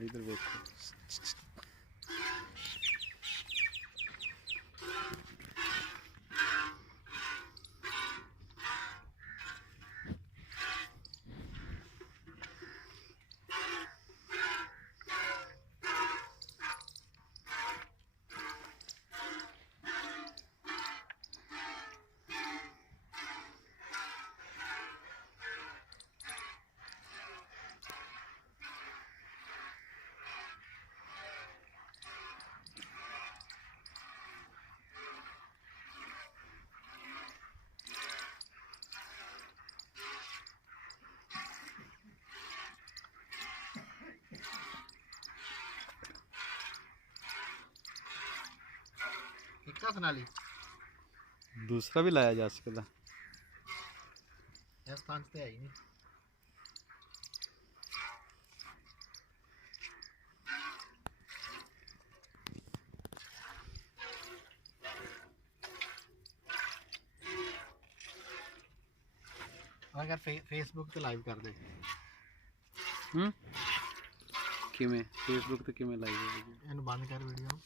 इधर देखो। एक हाथ नाली दूसरा भी लाया जा सकता। इस स्थान से है ही नहीं। अगर फेसबुक ਤੇ ਲਾਈਵ ਕਰ ਦੇ ਕਿਵੇਂ ਫੇਸਬੁੱਕ ਤੇ ਕਿਵੇਂ ਲਾਈਵ ਹੋਵੇਗੀ? ਇਹਨੂੰ ਬੰਦ ਕਰ ਵੀਡੀਓ।